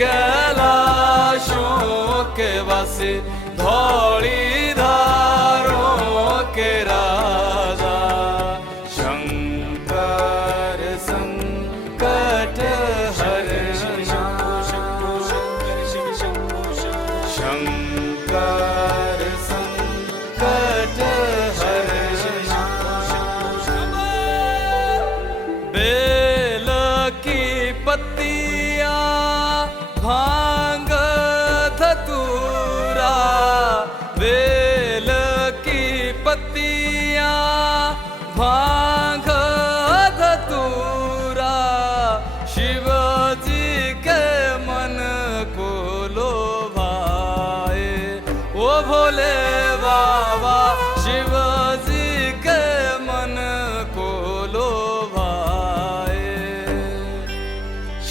कैलाशों के वासी धौली धारों के राजा शंकर संकट हरण शंकर संकट हरण बेल की पत्तियां भांग धतूरा बेल की पत्तियां भांग धतूरा शिव जी के मन को लोभाए ओ भोले बाबा शिव जी के मन को लोभाए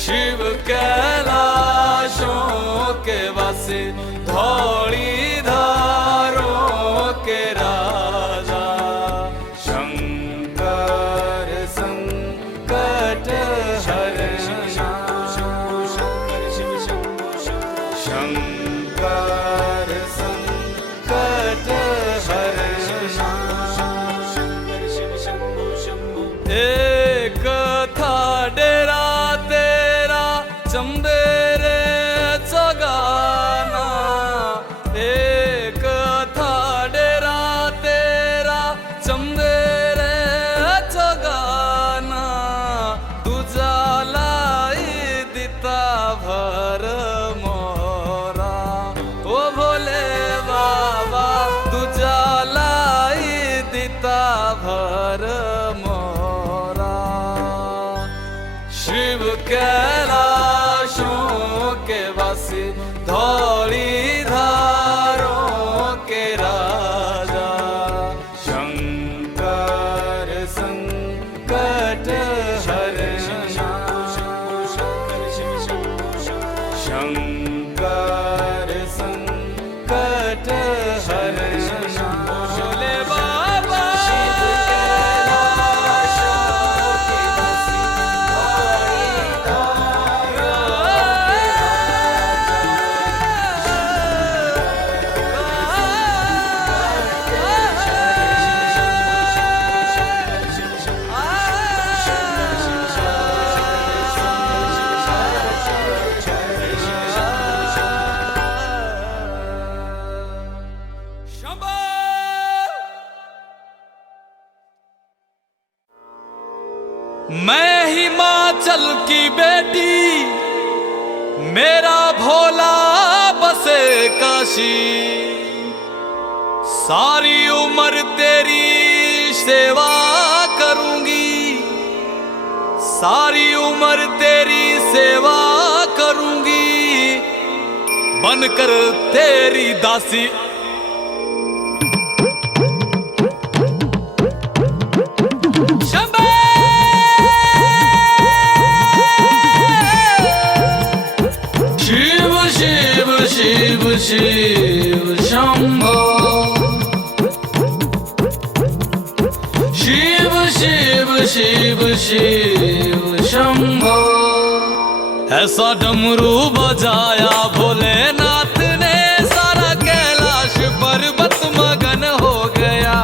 शिव कैलाशों के वासी धौली धारों के राजा शंकर संकट हरण शंकर संकट हरण एक था डेरा तेरा चंबेरे जगाना एक था डेरा तेरा चंबेरे जगाना तुझा लाई दिता भर मोरा ओ भोले बाबा तुझा लाई दिता भर मोरा शिव कैलाशों के वासी धौली धारों के राजा शंकर संकट हरण शंकर संकट हरण भोले बाबा मैं हिमाचल की बेटी मेरा भोला बसे काशी सारी उम्र तेरी सेवा करूंगी सारी उम्र तेरी सेवा करूंगी बनकर तेरी दासी शिव शिव शंभो शिव शिव शिव शिव शंभो ऐसा डमरू बजाया भोलेनाथ ने सारा कैलाश पर्वत मगन हो गया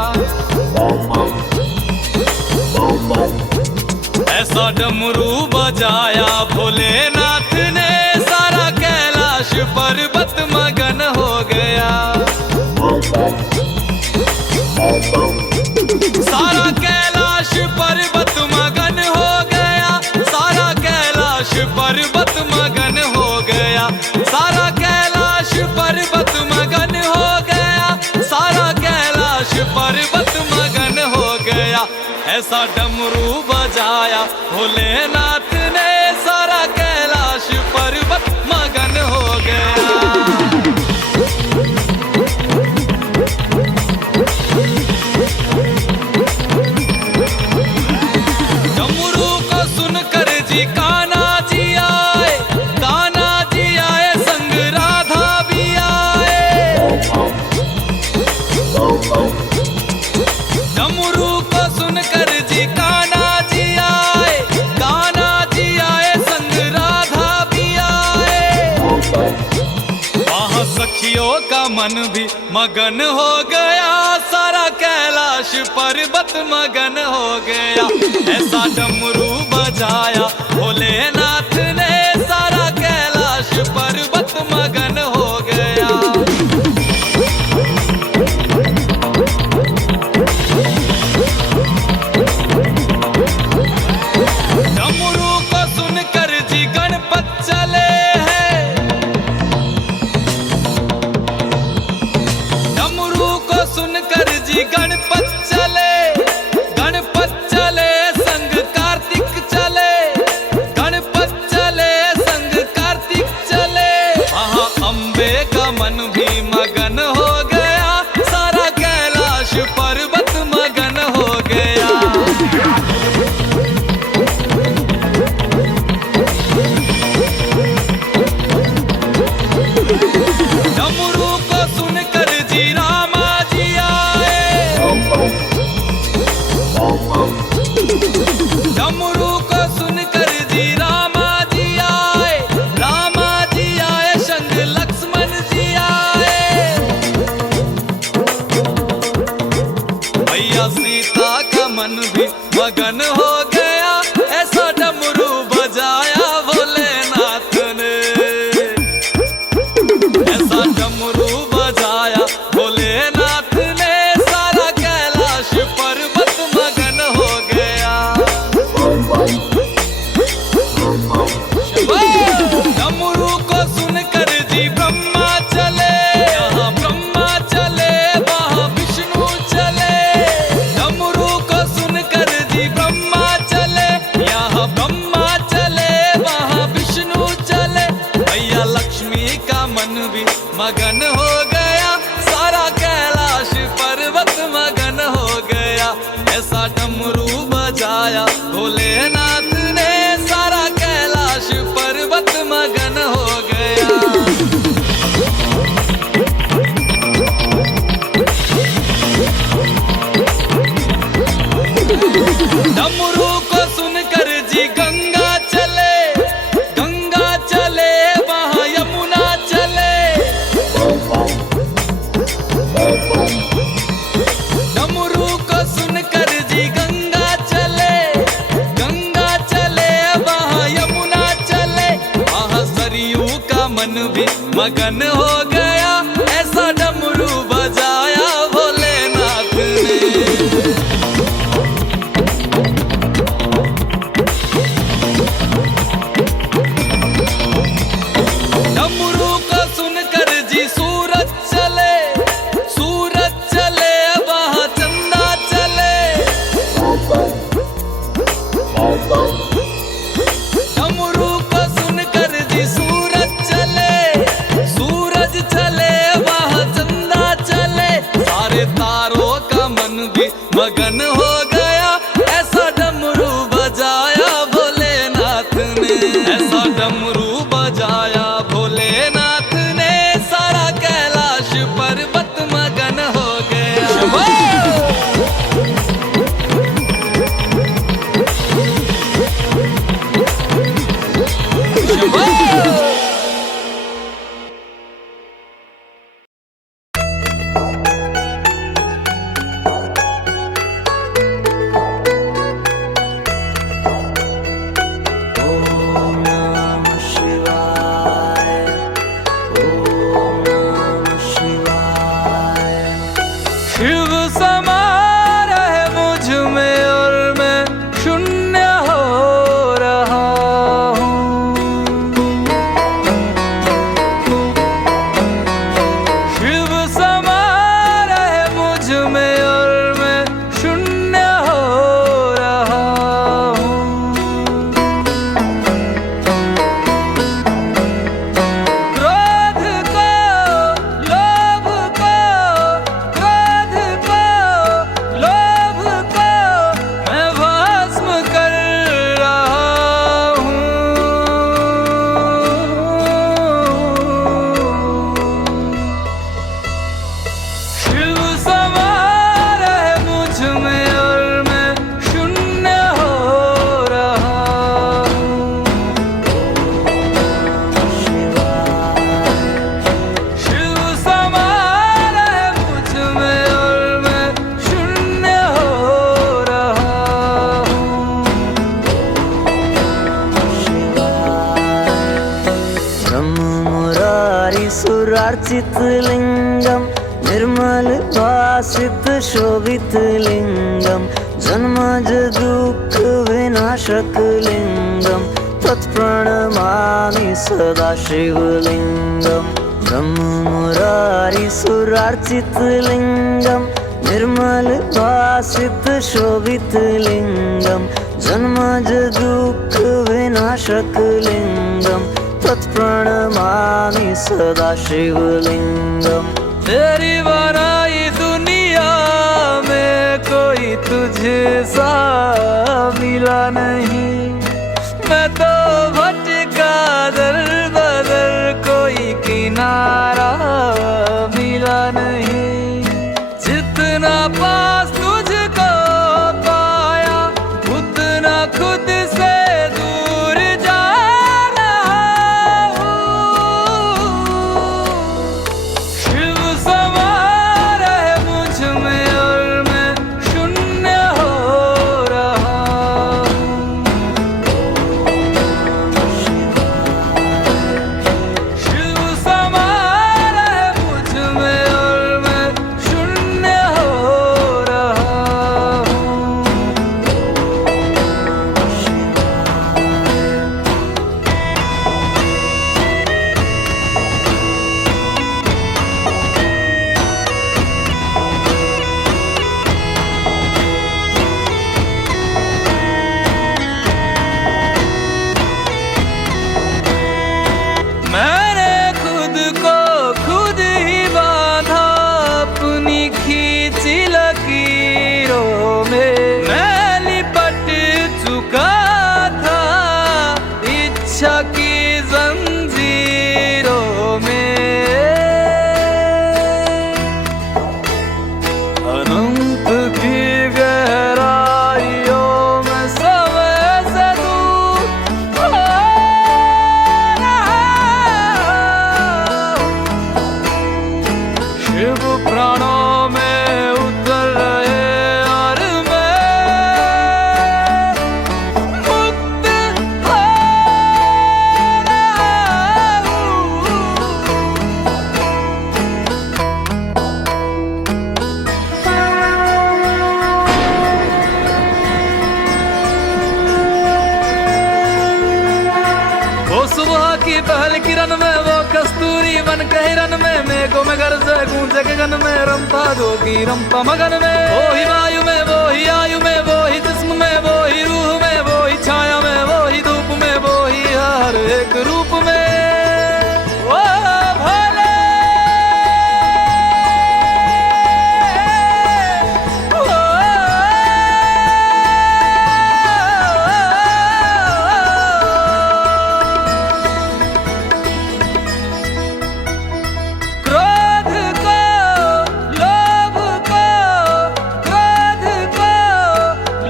ऐसा डमरू बजाया भोलेनाथ ने सारा कैलाश पर्वत मगन हो गया सारा कैलाश पर्वत मगन हो गया सारा कैलाश पर्वत मगन हो गया सारा कैलाश पर्वत मगन हो गया सारा कैलाश पर्वत मगन हो गया ऐसा डमरू बजाया भोलेनाथ ने सारा कैलाश पर्वत मगन हो गया डमरू को सुनकर जी कान्हा जी आए संग राधा भी आए डमरू को सुनकर जी का मन भी मगन हो गया, सारा कैलाश पर्वत मगन हो गया। ऐसा डमरू बजाया भोलेनाथ ने, सारा कैलाश पर्वत मगन हो गया। डमरू को सुनकर जी गणपत चले हैं, डमरू को सुनकर जी गणपत चले, गणपत चले संग कार्तिक चले, गणपत चले संग कार्तिक चले। वहाँ अम्बे का मन भी मगन हो गया, सारा कैलाश पर्वत मगन हो गया। डमरू को सुनकर जी रामा जी आए, डमरू को सुनकर जी रामा जी आए, रामा जी आए संग लक्ष्मण जी आए। भैया सीता का मन भी मगन हो गया, ऐसा डमरू बजाया भोलेनाथ ने, ऐसा डमरू बजाया भोलेनाथ ने, सारा कैलाश पर्वत मगन हो गया। डमरू को सुनकर जी ब्रह्मा चले, यहाँ ब्रह्मा चले वहाँ विष्णु चले। डमरू को सुनकर जी ब्रह्मा चले, यहाँ ब्रह्मा चले वहाँ विष्णु चले। भैया लक्ष्मी का मन भी मगन हो गया, सारा कैलाश पर्वत मगन हो गया। ऐसा डमरू बजाया भोलेनाथ ने, सारा कैलाश पर्वत मगन हो गया। डमरू को सुनकर जी गंगा चले, गंगा चले वहाँ यमुना चले। डमरू को सुनकर जी गंगा चले, गंगा चले वहाँ यमुना चले। वहाँ सरयू का मन भी मगन हो गया, ऐसा डमरू बजाया भोलेनाथ ने। डमरू को सुनकर जी सूरज चले, सूरज चले वहाँ चंदा चले। डमरू को सुनकर जी सूरज चले, सूरज चले वहाँ चंदा चले। सारे तारों का मन भी मगन हो गया, ऐसा डमरू बजाया भोलेनाथ ने, ऐसा डमरू बजाया भोलेनाथ ने, सारा कैलाश पर्वत मगन हो गया। शिव समा रहे मुझ में और मैं शून्य हो रहा हूँ। सुरार्चित लिंगम निर्मल भासित शोभित लिंगम जन्मज दुःख विनाशक लिंगम तत्प्रणमामि सदा शिवलिंगम ब्रह्म मुरारी सुरार्चित लिंगम निर्मल भासित शोभित लिंगम जन्मज दुःख विनाशक लिंगम तत्प्रणमामि सदा शिवलिंगम। तेरी बनाई दुनिया में कोई तुझे सा मिला नहीं, मैं तो भटका दर बदर कोई किनारा मिला नहीं। जितना पास तुझको पाया उतना खुद से दूर जा रहा हूँ। शिव समा रहे मुझ में और मैं शून्य हो रहा हूँ। शिव समा रहे मुझ में और मैं शून्य हो रहा हूँ। मैंने खुद को खुद ही बांधा अपनी खींची लकीरों में, मैं लिपट चुका था इच्छा की जंजीरों में। अनंत की गहराइयों में समय से दूर हो रहा हूँ। शिव प्राणों में उतर रहे और मैं मुक्त हो रहा हूँ। वो सुबह की पहल किरण में वो कस्तूरी बन के हिरन में मेघों में गरजे गूंजे गगन में रंपा जोगी रंपा मगन में। वो ही वायु में वो ही आयु में वो ही जिस्म में वो ही रूह में वो ही छाया में वो ही धूप में वो ही हर एक रूप में। वो भोले क्रोध को लोभ को क्रोध को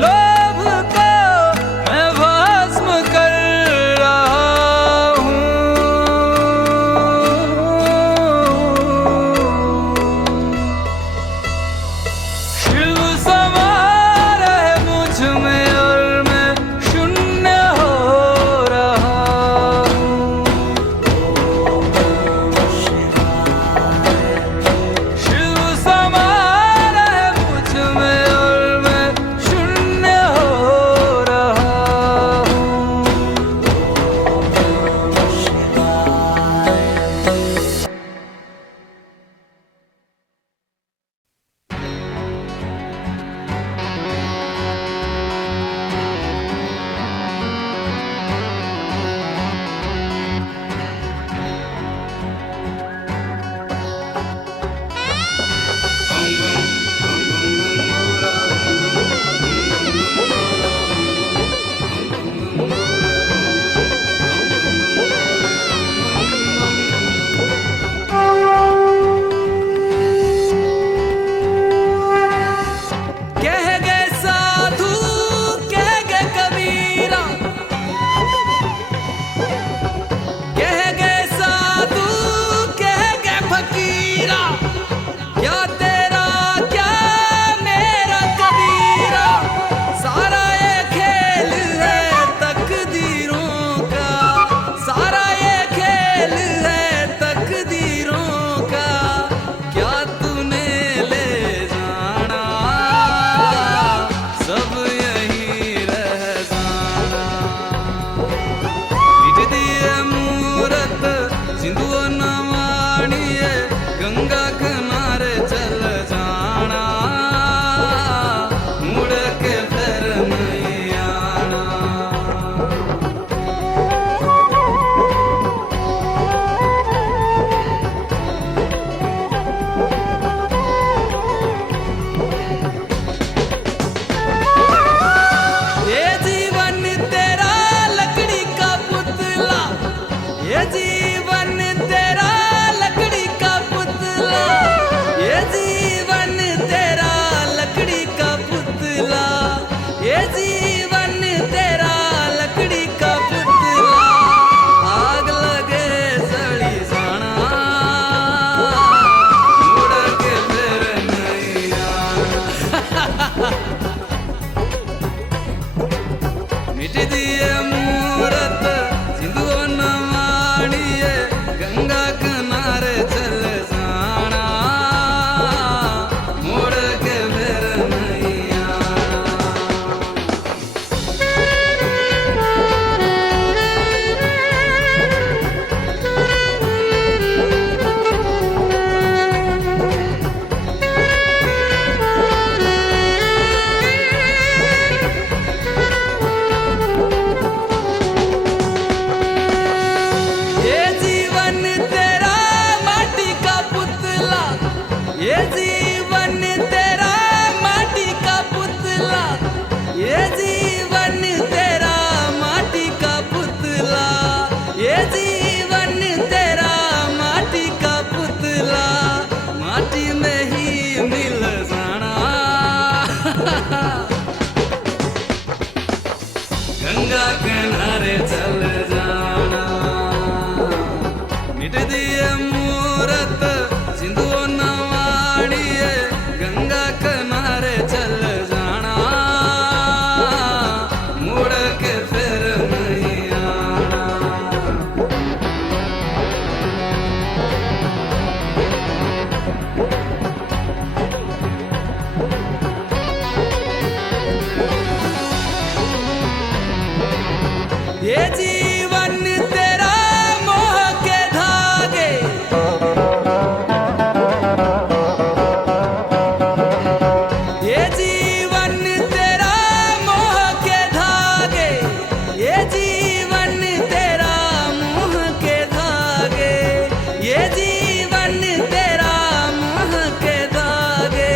लोभ को मैं भस्म कर रहा हूँ। ये जीवन तेरा लकड़ी का पुतला, ये जीवन तेरा लकड़ी का पुतला, ये जीवन तेरा लकड़ी का पुतला। आग लगे सड़ी जाना, मुड़ के फिर नहीं आना। मिट दिए मूरत सिंधु नवाणिए, गंगा किनारे चल जाना, मुड़ के फिर नहीं आना। ये जीवन तेरा माटी का पुतला, ये जीवन तेरा माटी का पुतला, ये जीवन तेरा माटी का पुतला, ये जीवन तेरा माटी का पुतला। माटी में ही मिल जाना, गंगा किनारे चल जाना। मिट दिए मूरत सिंधु नवाणिए, गंगा किनारे चल जाना, मुड़ के फिर नहीं आना। ये जीवन तेरा मोह के धागे, ये जीवन तेरा मोह के धागे, ये जीवन तेरा मोह के धागे, ये जीवन तेरा मोह के धागे।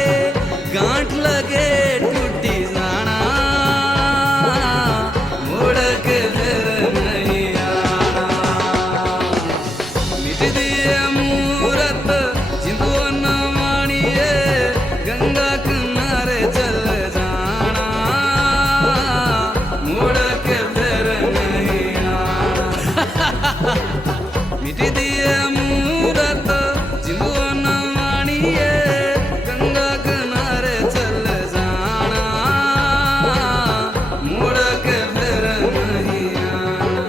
गांठ लगे टूटी जाना, मुड़ के फिर नहीं आना। मिट दिए मूरत सिंधु नवाणिए, गंगा किनारे चल जाना, मुड़ के फिर नहीं आना। मिट दिए मूरत सिंधु नवाणिए, गंगा किनारे चल जाना, मुड़ के फिर नहीं आना।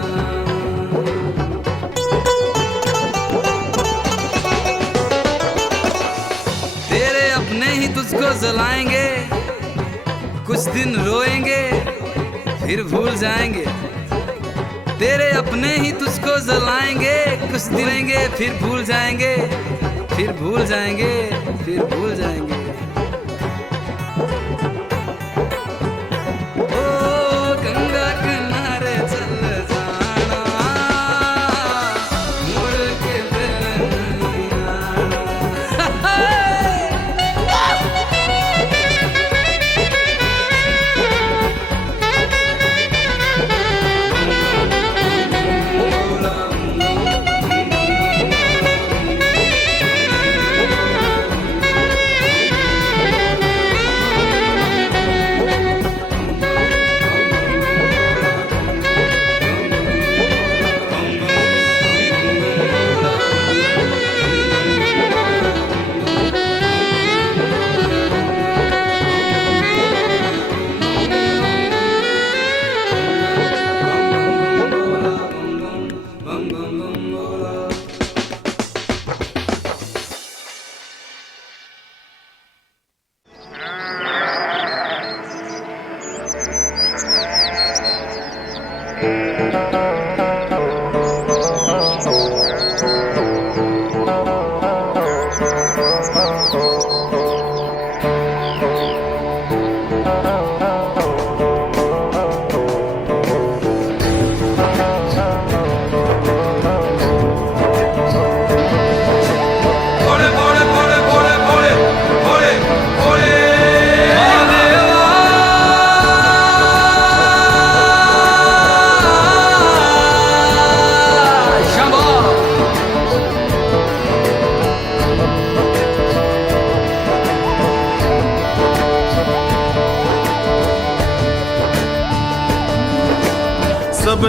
तेरे अपने ही तुझको जलाएंगे, कुछ दिन रोएंगे फिर भूल जाएंगे। तेरे अपने ही तुझको जलाएंगे, कुछ दिन रोएंगे फिर भूल जाएंगे, फिर भूल जाएंगे, फिर भूल जाएंगे। ओ गंगा किनारे चल जाना, मुड़ के फिर नहीं आना।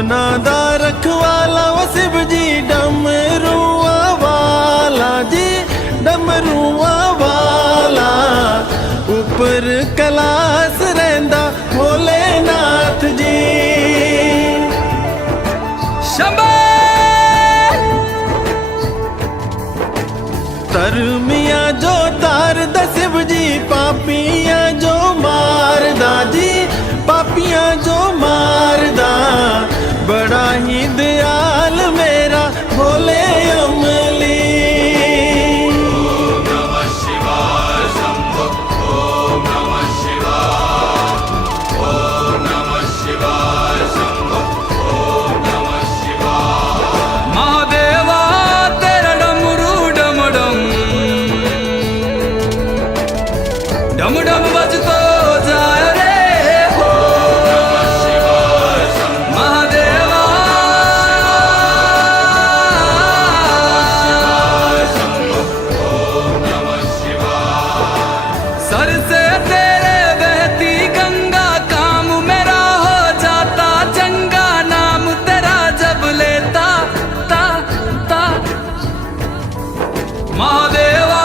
भवना दा रखवाला वो शिव जी डमरुआ वाला जी डमरुआ वाला ऊपर कैलाश रहिंदा भोलेनाथ जी शंभो तरमिया जो तार दा शिव जी पापियां जो मारदा जी पापियां जो मारदा बड़ा ही दयाल मेरा भोले अमली महादेवा तेरा डमरू डम डम डम डम बजतो जाए रे हो महादेवा सर से तेरे बहती गंगा काम मेरा हो जाता चंगा नाम तेरा जब लेता ता ता महादेवा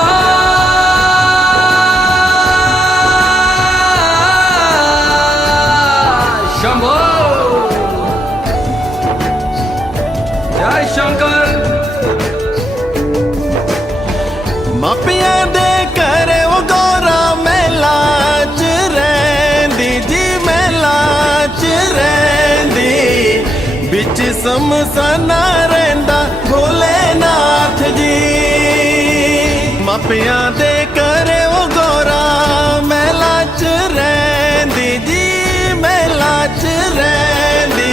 शंभो जय शंकर मापिया दे करे वो गौरा मेला च रैंदी जी मेला च रैंदी बिच समसाना रैंदा भोलेनाथ जी मापिया दे करे वो गौरा मेला च रैंदी जी मेला च रैंदी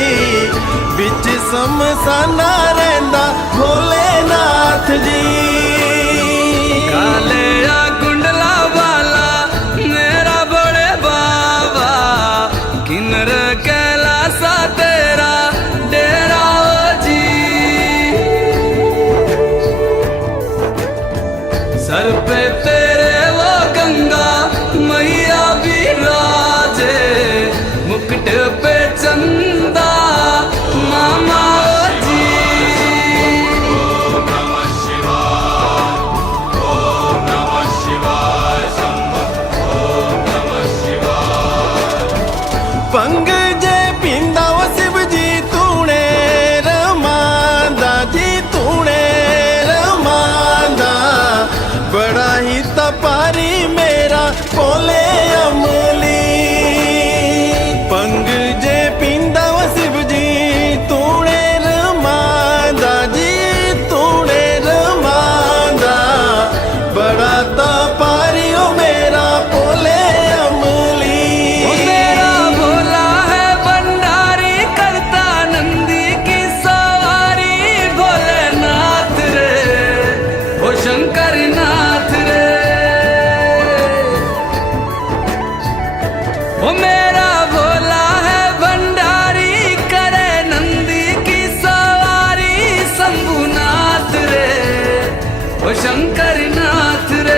बिच समसाना रैंदा भोलेनाथ जी काले या कुंडला वाला मेरा बड़े बाबा किन्नर कैलासा तेरा डेरा हो जी सर पे तेरे वो गंगा मैया विराजे मुकुट पे चंदा मामा हो जी पंग जे पिंदा वो शिव जी तूने रमांदा जी तूने रमांदा बड़ा ही तपारी मेरा भोले अमली पंग जे पिंदा वो शिव जी तूने रमांदा जी तूने रमांदा बड़ा तपारी ओ मेरा भोले अमली ओ मेरा भोला है भंडारी करता नंदी की सवारी भोलेनाथ रे ओ शंकर नाथ रे ओ मेरा भोला है भंडारी करे नंदी की सवारी शंभुनाथ रे ओ शंकर नाथ रे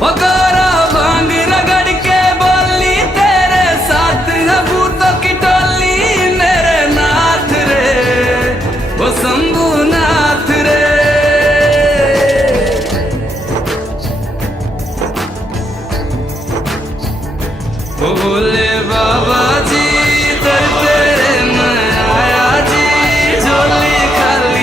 वगोरा भांग रगड़ के बोली तेरे साथ है भूतों की टोली मेरे नाथ रे वो शंभुनाथ रे ओ भोले बाबा जी दर तेरे मैं आया जी झोली खाली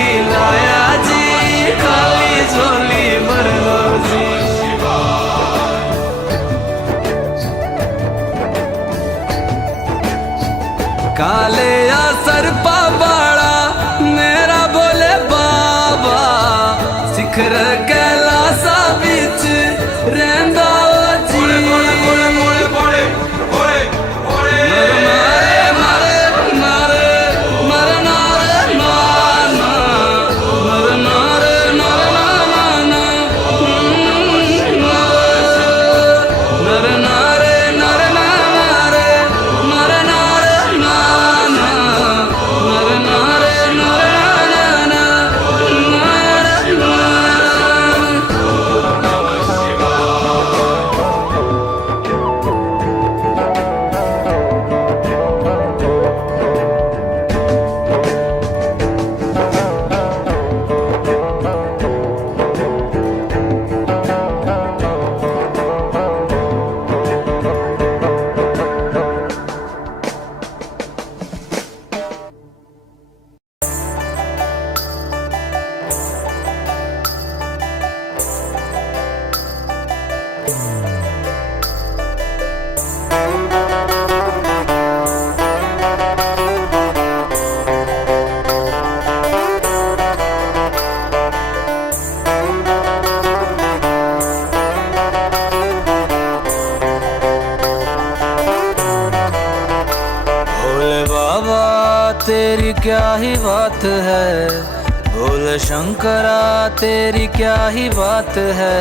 तेरी क्या ही बात है, भोले शंकरा तेरी क्या ही बात है,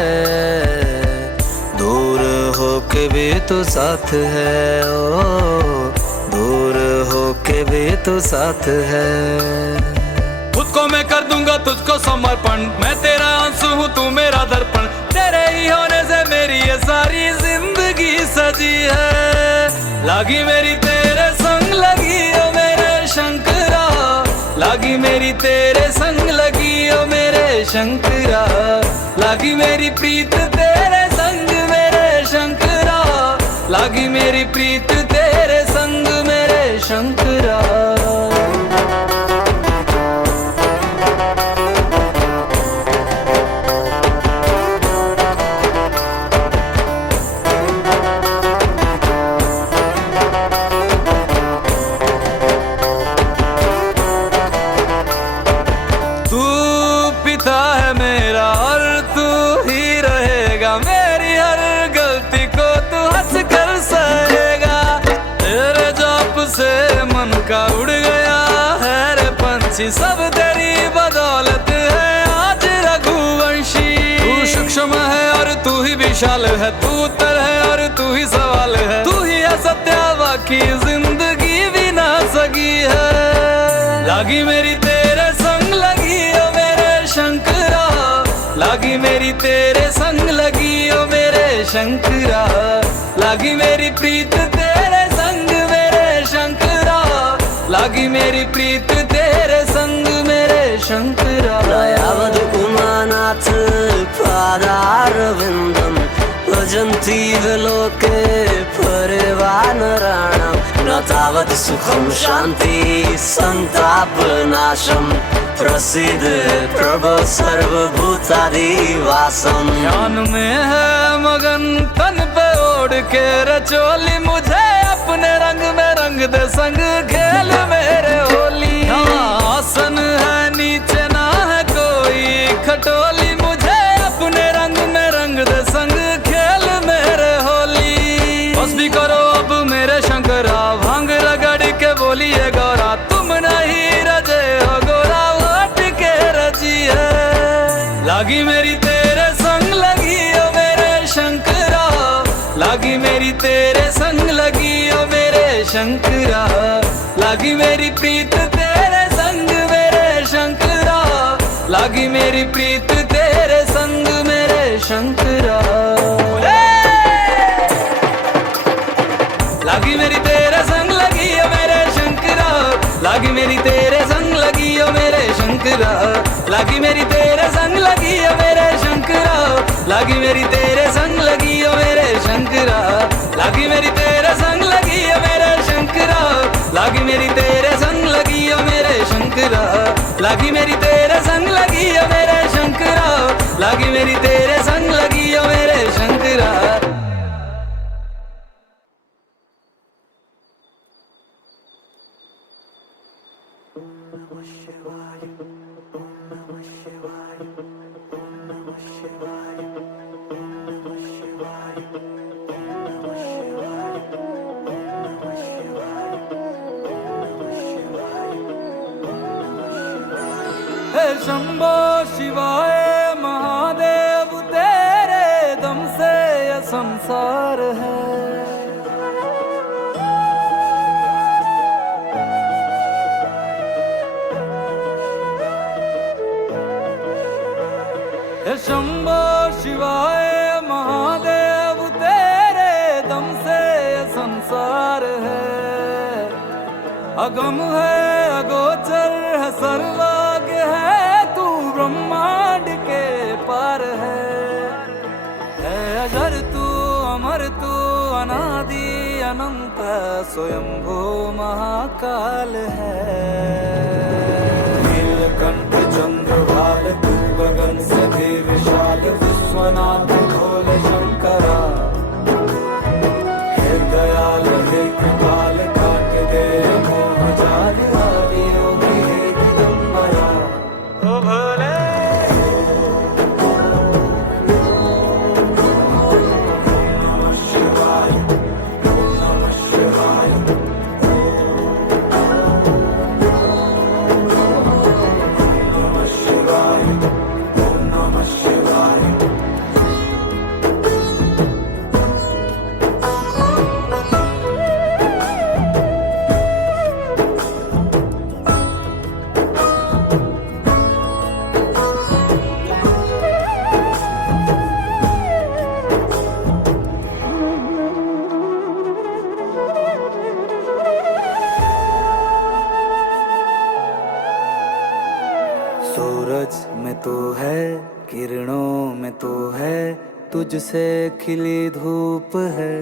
दूर होके भी तू साथ है, ओ दूर होके भी तू साथ है। खुद को मैं कर दूंगा तुझको समर्पण, मैं तेरा आंसू हूँ तू मेरा दर्पण, तेरे ही होने से मेरी ये सारी जिंदगी सजी है। लागी मेरी तेरे संग लगी ओ मेरे शंकरा, लागी मेरी तेरे संग लगी ओ मेरे शंकरा, लागी मेरी प्रीत तेरे संग मेरे शंकरा, लागी मेरी प्रीत तेरे संग मेरे शंकरा। उड़ गया है रे पंछी, सब तेरी बदौलत है आज रघुवंशी। तू सूक्ष्म है और तू ही विशाल है, तू उत्तर है और तू ही सवाल है, तू ही है सत्या बाकी जिंदगी भी ना सकी है। लागी मेरी तेरे संग लगी ओ मेरे शंकरा, लागी मेरी तेरे संग लगी ओ मेरे शंकरा, लागी मेरी प्रीत तेरे संग मेरे शंकरा, लागी मेरी प्रीत तेरे संग मेरे शंकरा। दयावद उमानाथ पादारविन्दं भजन्ति विलोके परिवानराणां, न तावत् सुखं शान्ति संतापनाशं, प्रसीद प्रभो सर्वभूतादिवासम्। ध्यान में है मगन तन पे ओढ़ के रचोली, मुझे अपने रंग में रंग दे संग खेल मेरे होली। आसन है नीचे ना है कोई खटोली, मुझे अपने रंग में रंग दे संग खेल मेरे होली। बस भी करो अब मेरे शंकरा, भांग रगड़ के बोलिए गौरा, तुम नहीं रजे हो गोरा वाट के रजी है। लागी मेरी तेरे संग लगी ओ मेरे शंकरा, लागी मेरी तेरे संग लगी ओ मेरे शंकरा, लागी मेरी प्रीत तेरे संग मेरे शंकरा, लागी मेरी प्रीत तेरे संग मेरे शंकरा। लागी मेरी तेरे संग लगी ओ मेरे शंकरा, लागी मेरी तेरे संग लगी ओ मेरे शंकरा, लागी मेरी तेरे संग लगी ओ मेरे शंकरा, लागी मेरी तेरे संग लगी ओ मेरे शंकरा, लागी मेरी तेरे संग लगी ओ मेरे शंकरा, लागी मेरी तेरे संग लगी ओ मेरे शंकरा, लागी मेरी तेरे संग लगी ओ मेरे शंकरा, लागी मेरी तेरे संग लगी ओ मेरे शंकरा। हे शंभो शिवाय महादेव, तेरे दम से यह संसार है। हे शंभो शिवाय महादेव, तेरे दम से यह संसार है। अगम है अगोचर है सर्वज्ञ है, तू ब्रह्मांड के पार है अजर तू अमर तू अनादि अनंत, स्वयंभू महाकाल है। नीलकंठ चंद्रभाल तू गगन से भी विशाल, विश्वनाथ भोले शंकरा, हे दयाल हे कृपाल, काट दे मोह जाल, आदि योगी हे दिगंबरा। ओ भोले सूरज में तू है, किरणों में तू है, तुझसे खिली धूप है।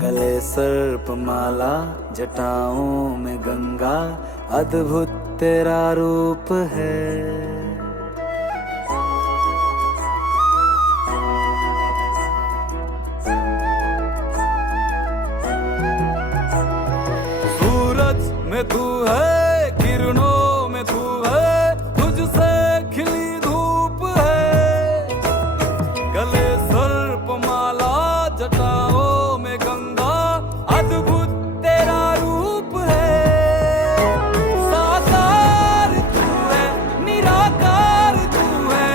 गले सर्प माला, जटाओं में गंगा, अद्भुत तेरा रूप है। सूरज में तू है, किरणों में तू है, तुझसे खिली धूप है। गले सर्प माला, जटाओं में गंगा, अद्भुत तेरा रूप है। साकार तू है, निराकार तू है,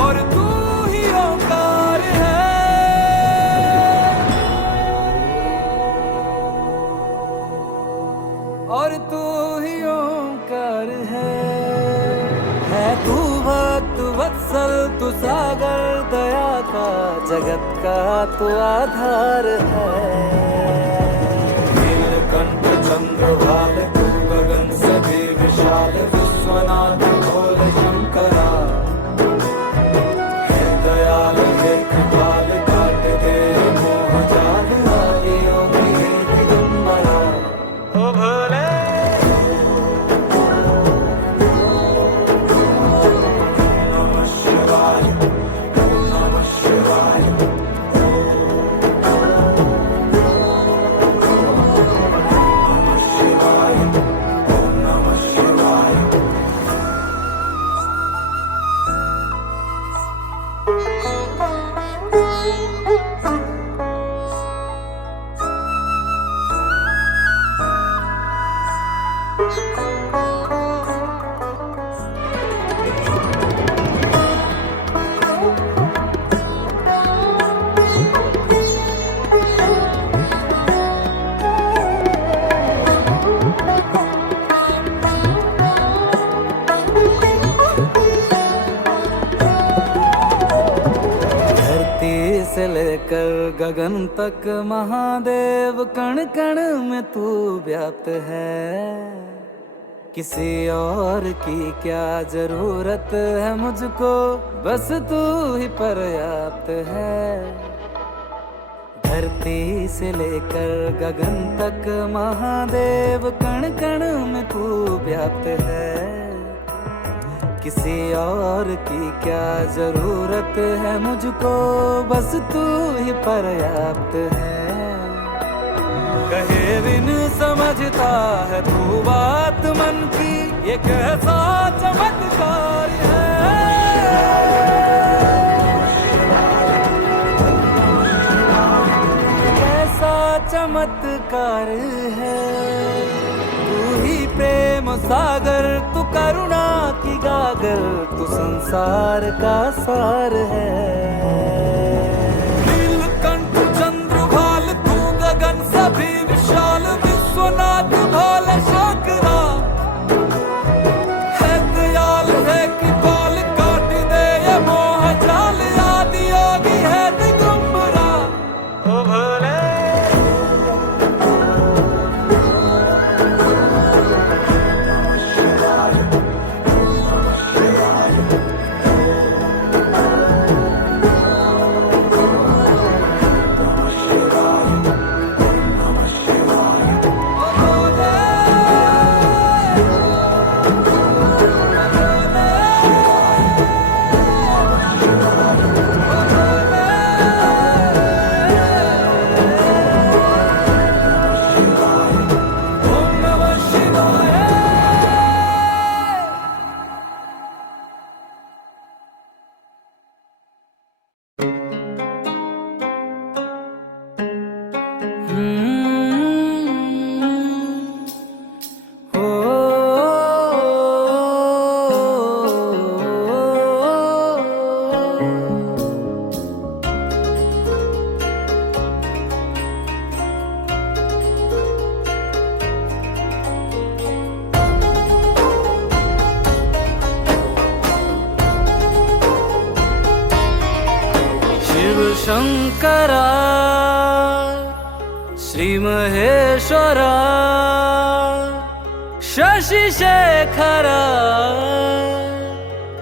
और तू ही ओंकार है। और तू ही ओंकार है तू भक्त वत्सल, तू सागर दया का, जगत का तू आधार है। नीलकंठ चंद्रभाल, तू गगन सभी विशाल, विश्वनाथ भोले शंकरा। है दयाल है कृपाल, काट दे मोह जाल, आदि योगी है दिगंबरा। ओ भोले से लेकर गगन तक महादेव, कण कण में तू व्याप्त है। किसी और की क्या जरूरत है मुझको, बस तू ही पर्याप्त है। धरती से लेकर गगन तक महादेव, कण कण में तू व्याप्त है। किसी और की क्या जरूरत है मुझको, बस तू ही पर्याप्त है। कहे बिन समझता है तू बात मन की, ये कैसा चमत्कार है। कैसा चमत्कार है। तू ही प्रेम सागर, तू करुणा की गागर, तू संसार का सार है। नीलकंठ चंद्रभाल, तू गगन सभी विशाल, विश्वनाथ भोले शंकरा। है दयाल है कृपाल, काट दे ये मोह जाल, आदि योगी है दिगंबरा। ओ भोले शंकरा श्री महेश्वरा शंभो शशि शेखरा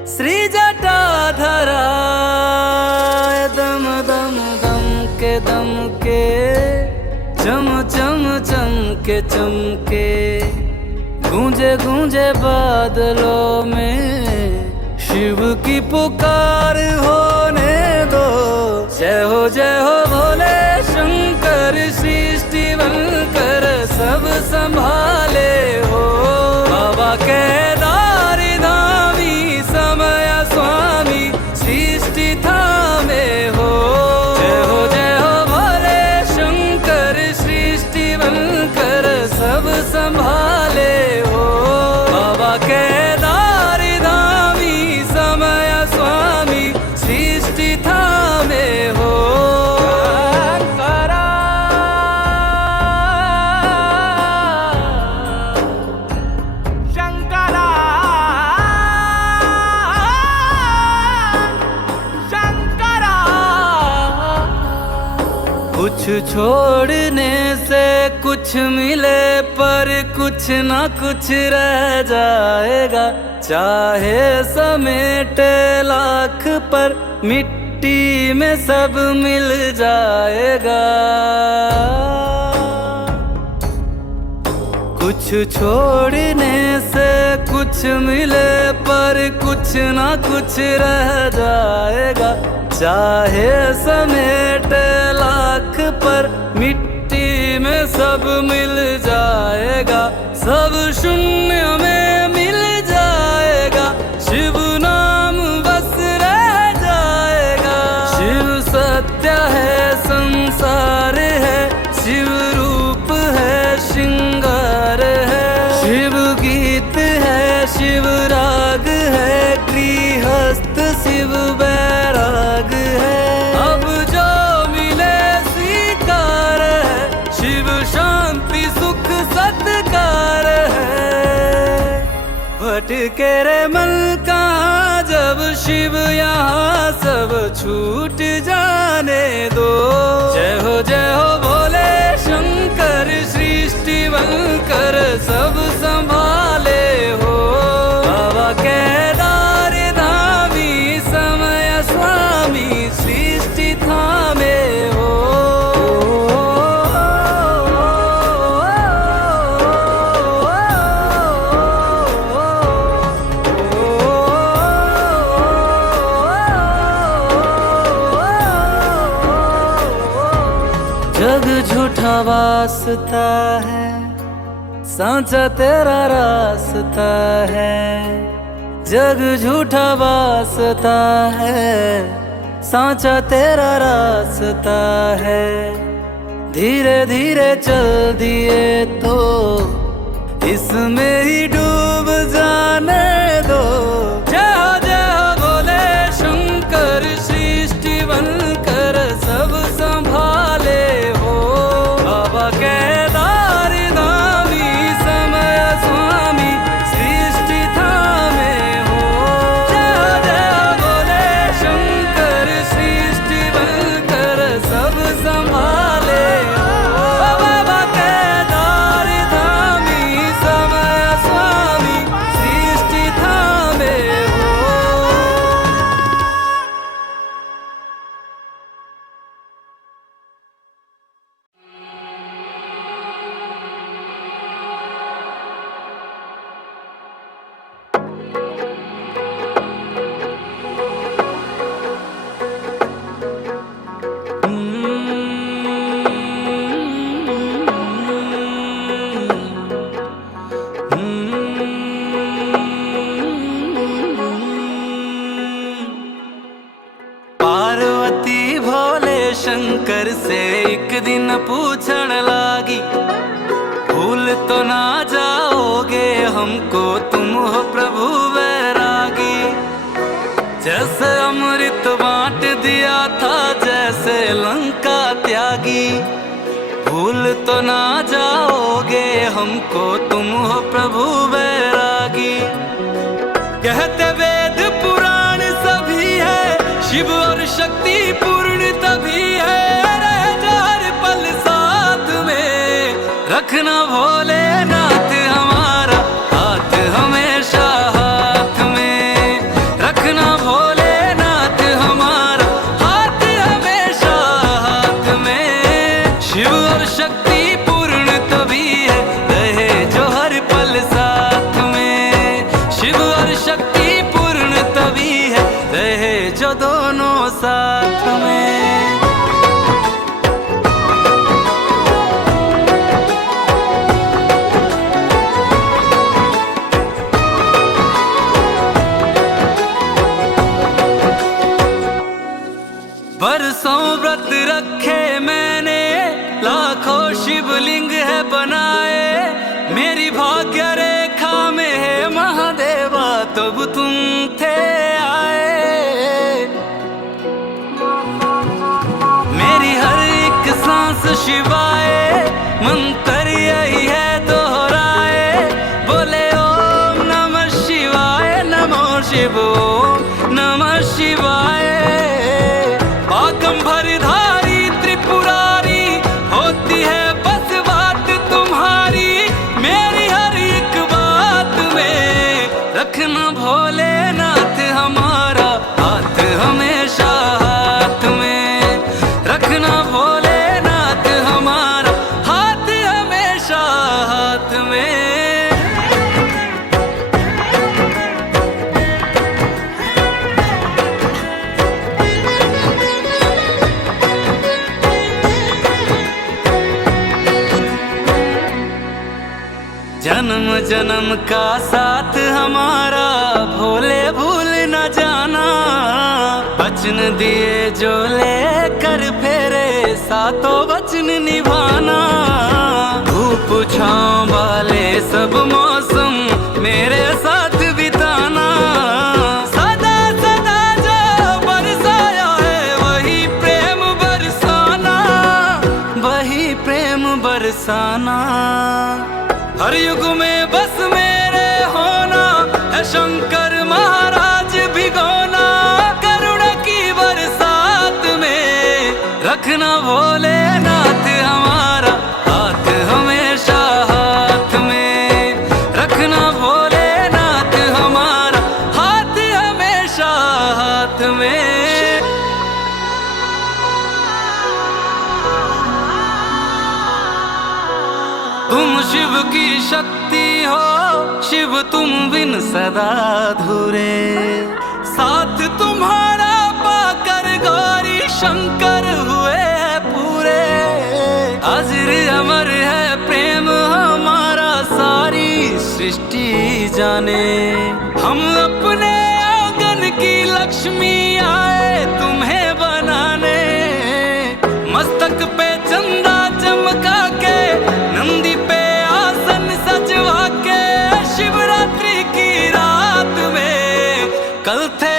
श्री जटाधरा दम दम दम के चम चम चमके चमके गूंजे गूंजे बादलों में शिव की पुकार होने दो। जय हो भोले शंकर सृष्टि बनकर सब संभाले हो। बाबा केदारी धामी समय स्वामी सृष्टि थामे हो। जय हो भोले शंकर सृष्टि बनकर सब संभाले हो। बाबा केदारी धामी समय स्वामी सृष्टि थामे हो। कुछ छोड़ने से कुछ मिले पर कुछ ना कुछ रह जाएगा। चाहे समेटे लाख पर मिट्टी में सब मिल जाएगा। कुछ छोड़ने से कुछ मिले पर कुछ ना कुछ रह जाएगा। चाहे समेट लाख पर मिट्टी में सब मिल जाएगा। सब शून्य में मिल जाएगा। शिव नाम बस रह जाएगा। शिव सत्य है संसार है। शिव रूप है श्रृंगार है। शिव गीत है शिव राग है। गृहस्थ शिव बैराग है। अब जो मिले स्वीकार है। शिव शांति सुख सत्कार है। भटके रे मन कहाँ जब शिव यहाँ सब छूट जाने दो। जय हो भोले शंकर सृष्टि बनकर सब संभाले हो। बाबा केदारी धामी समय स्वामी सृष्टि थामे हो। जग झूठा वास्ता है। सांचा तेरा रास्ता है। जग झूठा वास्ता है। सांचा तेरा रास्ता है। धीरे धीरे चल दिए तो इसमें ही डूब जाने दो। जय हो भोले शंकर सृष्टि बनकर सब संभाले हो। बाबा केदारी धामी समय स्वामी सृष्टि थामे हो। जय भोले शंकर सृष्टि बनकर सब संभाले हो। बाबा केदारी धामी समय स्वामी सृष्टि थामे हो। पार्वती भोले शंकर से एक दिन पूछण लागी। भूल तो ना जाओगे हमको तुम हो प्रभु वैरागी। जैसे अमृत बांट दिया था जैसे लंका त्यागी। भूल तो ना जाओगे हमको तुम हो प्रभु वैरागी। कहते वेद पुराण सभी है। शिव और शक्ति पूर्ण तभी है। रह जा हर पल साथ में रखना भोलेनाथ हमारा। शिवलिंग है बनाए, मेरी भाग्य रेखा में है महादेवा तब तुम थे आए। मेरी हर एक सांस शिवाय, मंत्र यही है दोहराए, बोले ओम नमः शिवाय, नमो शिव ओम नमः शिवाय। बागंबरधारी त्रिपुरारी होती है बस बात तुम्हारी, मेरी हर एक बात में रखना भोलेनाथ हमारा हाथ हमेशा हाथ में, रखना भोलेनाथ हमारा हाथ हमेशा हाथ में। जन्म जन्म का साथ हमारा भोले भूल न जाना, वचन दिए जो लेकर फेरे सातों वचन निभाना। धूप छाँव वाले सब मौसम मेरे साथ बिताना, सदा सदा जो बरसाया है वही प्रेम बरसाना, वही प्रेम बरसाना। हर युग में बस मेरे होना है शंकर महाराज भिगोना, करुणा की बरसात में रखना भोलेनाथ हमारा हाथ हमेशा हाथ में, रखना भोलेनाथ हमारा हाथ हमेशा हाथ में। तुम शिव की शक्ति हो, शिव तुम बिन सदा अधूरे, साथ तुम्हारा पाकर गौरी शंकर हुए हैं पूरे। अजर अमर है प्रेम हमारा सारी सृष्टि जाने, हम अपने आंगन की लक्ष्मी आए तुम्हें बनाने। मस्तक पे चंदा चमका के, नंदी पे आसन सजवा के, शिवरात्रि की रात में कल थे